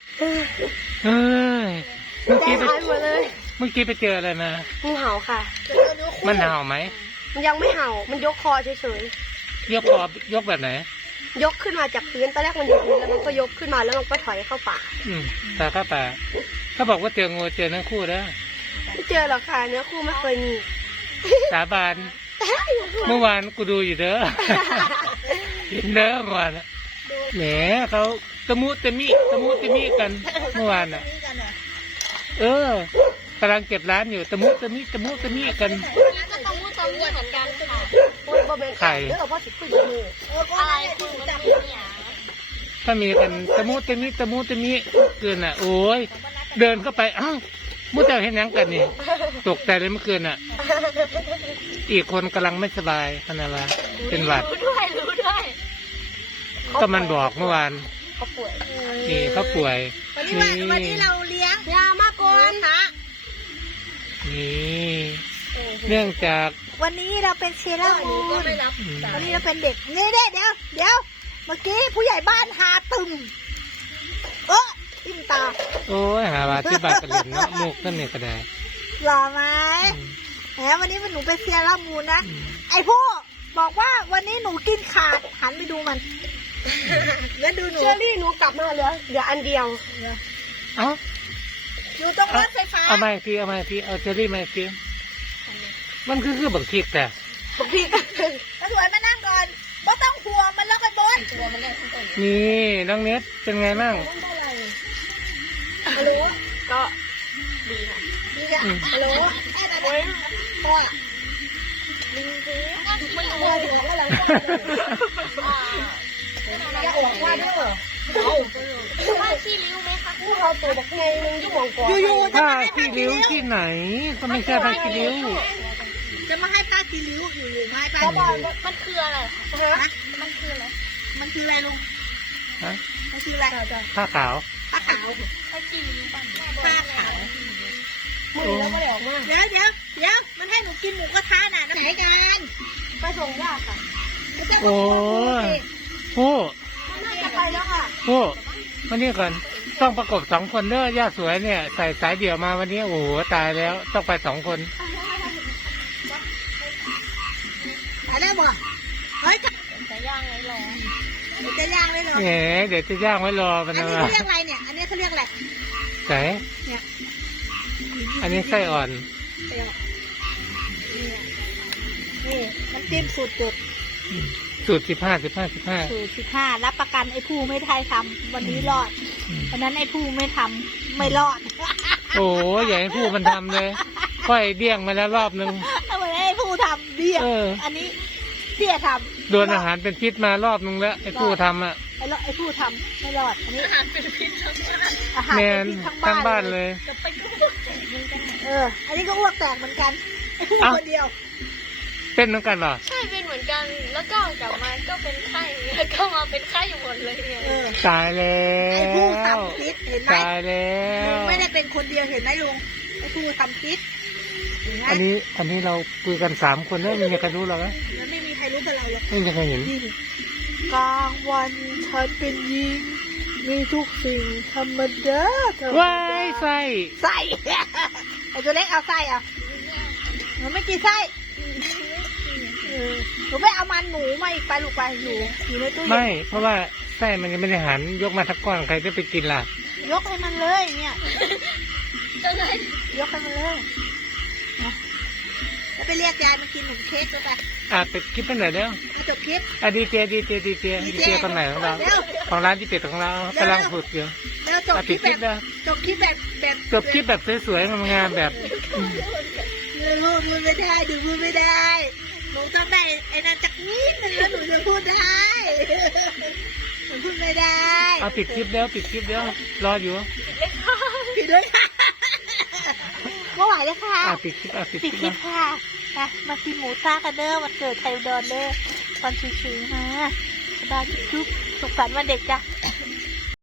เฮ้ยเมื่อใจกี้ไปหายหมดเลยเมื่อกี้ไปเจออะไรมางูเห่าค่ะมันเห่าไหมมันยังไม่เห่ามันยกคอเฉยยกคอยกแบบไหนๆยกขึ้นมาจากพื้นตอนแรกมันอยู่พื้นแล้วมันก็ยกขึ้นมาแล้วมันก็ถอยเข้าป่าตาข้าป่าเขาบอกว่าเจองูเจอทั้งคู่แล้วไม่เจอหรอกค่ะเนื้อคู่ไม่เคยมีสาบานเมื่อวานกูดูอยู่เด้อ เห็นเด้อเมื่อวานอะแหมเขาตะมุตะมิกันเมื่อวานอ่ะ กำลังเก็บร้านอยู่ตะมุตะมิกันโอ้ยบ่เป็นไข่เรื่องพ่อสิขึ้นมืออะไรคุณมันเป็นเนี่ยถ้ามีกันตะมุตะมิเกินอ่ะ โอ้ยเดินเข้าไปอ้าวมุเจ้าเห็นยังกันนี่ตกใจเลยเมื่อคืนอ่ะ อีกคนกำลังไม่สบายพนาว่าเป็นหวัดรู้ด้วยก็มันบอกเมื่อวานเขาป่วยนี่เขาป่วยวันนี้เราเลี้ยงยามาก่อนนะนี่เนื่องจากวันนี้เราเป็นเซรามูนอืมวันนี้เราเป็นเด็กนี่เดี๋ยวเมื่อกี้ผู้ใหญ่บ้านหาตึมทิมตาโอ้ยหาว่าที่บาดกระเล่นเนาะมุกนั่นเนี่ยก็ได้หล่อไหมอืมแหมวันนี้มันหนูเป็นเซรามูนนะอืมไอ้ผู้บอกว่าวันนี้หนูกินขาดหันไปดูมันแล้วดูหนูเชอรี่หนูกลับมาเหลืออันเดียวเอ้าอยู่ตรงรถไฟฟ้าเอาไม้พี่เอาเจอรี่ไม้พี่มันคือบักทิกแต่บอกพี่แล้วสวยมานั่งก่อนไม่ต้องห่วงมันแล้วไปบนนี่น้องเน็ตเป็นไงมั่งฮัลโหลก็ดีค่ะดีอะฮัลโหลแอบไปพ่อลิงคือมันกลัวถึงกำลังจะออกว่าด้วยเหรอว่าขี้ริ้วไหมคะผู้เขาตัวบอกไงนึงยุ่งหวงก่อนอยู่ๆจะผ้ามาให้ขี้ริ้วที่ไหน ก็ไม่ใช่ผ้าขี้ริ้วจะมาให้ป้ากีริ้วอยู่ๆมาให้ป้าเขาบอกมันคืออะไรมันคืออะไรมันคืออะไรลุงฮะมันคืออะไรผ้าขาวผ้าขาวถ้าขี้ริ้วป่ะผ้าขาวมือแล้วก็เลยออกมาเดี๋ยวมันให้หนูกินหมูกระทะน่ะน้ำไหนกันไปส่งยาค่ะโอ้ยผู้น่าจะไปแล้วค่ะผู้มานี่ก่อนต้องประกบ2 คนเด้อย่าสวยเนี่ยใส่สายเดี่ยวมาวันนี้โอ้โหตายแล้วต้องไป2 คนไปได้บ่เฮ้ยจะย่างไว้รอจะย่างเลยเหรอแหมเดี๋ยวจะย่างไว้รอมันอันนะนี้เขาเรียกอะไรเนี่ย อันนี้เขาเรียกอะไรไหนเนี่ยอันนี้ไส้อ่อนนี่น้ำจิ้มสูตรจุดสูตร15 สูตร15รับประกันไอ้ผู้ไม่ไทยทำวันนี้รอดวันนั้นไอ้ผู้ไม่ทำไม่รอดโอ้ยอย่าให้ผู้มันทำเลยค่อยเดี้ยงมาแล้วรอบนึงวันนั้นไอ้ผู้ทำเบี้ยเอออันนี้เบี้ยทำโดนอาหารเป็นพิษมารอบนึงแล้วไอ้ผู้ทำอ่ะไอ้ผู้ทำไม่รอด อันนี้อาหารเป็นพิษทั้งแมบ้านนอาหารทั้งเป็นพิษบ้านเลยอันนี้ก็อ้วกแตกเหมือนกันไอ้ผู้เอ้าคนเดียวเป็นเหมือนกันเหรอใช่เป็นเหมือนกันแล้วก็กลับมาก็เป็นไข้แล้วก็มาเป็นไข้หมดเลยเนี่ยตายแล้ไอ้ผู้วทำพิษเห็นไหมตายแล้ลุวงไม่ได้เป็นคนเดียวเห็นไหมลุงไอ้ผู้ทำพิษเห็นไหมอันนี้เราคุยกัน3 คนแล้วไม่มีใครรู้หรอกนะแล้วไม่มีใครรู้กับเราหรอกไม่มีใครเห็นนี่กลางวันฉันเป็นหญิงมีทุกสิ่งธรรมดาว้ายไส้ไส้ ไอ้ตัวเล็กเอาไส้เอาหนูไม่กินไส้หนูไม่เอามันหนูมาอีกไปลูกไปอยู่ในตู้เย็นไม่เพราะว่าไส้มันยังไม่ได้หันยกมาทักก้อนใครจะไปกินล่ะยกให้มันเลยเนี่ยยกให้มันเลยนะแล้วไปเรียกยายมากินขนมเค้กก็ไปไปคลิปไปไหนแล้วมาจบคลิปดีเจคนไหนของเราเร็วของร้านที่เป็ดของเรากำลังฝึกอยู่แล้วจบคลิปปิดแบบนะจบคลิปแบบจบคลิปแบบสวยๆงามๆแบบพูดไม่ได้ดูพูดไม่ได้หนูต้องได้ไอ้นั่นจากนิดนึงแล้วหนูจะพูดได้หนูพูดไม่ได้เอาปิดคลิปแล้วรออยู่ผิดด้วยค่ะไม่ไหวเลยค่ะปิดคลิปปิดคปิลิดปคลิปนะค่ะนะมากินหมูซ่ากันเด้อวันเกิดไทยอุดรเด้อตอนชิวๆนะได้จุ๊บสุขสันต์วันเด็กจ้ะ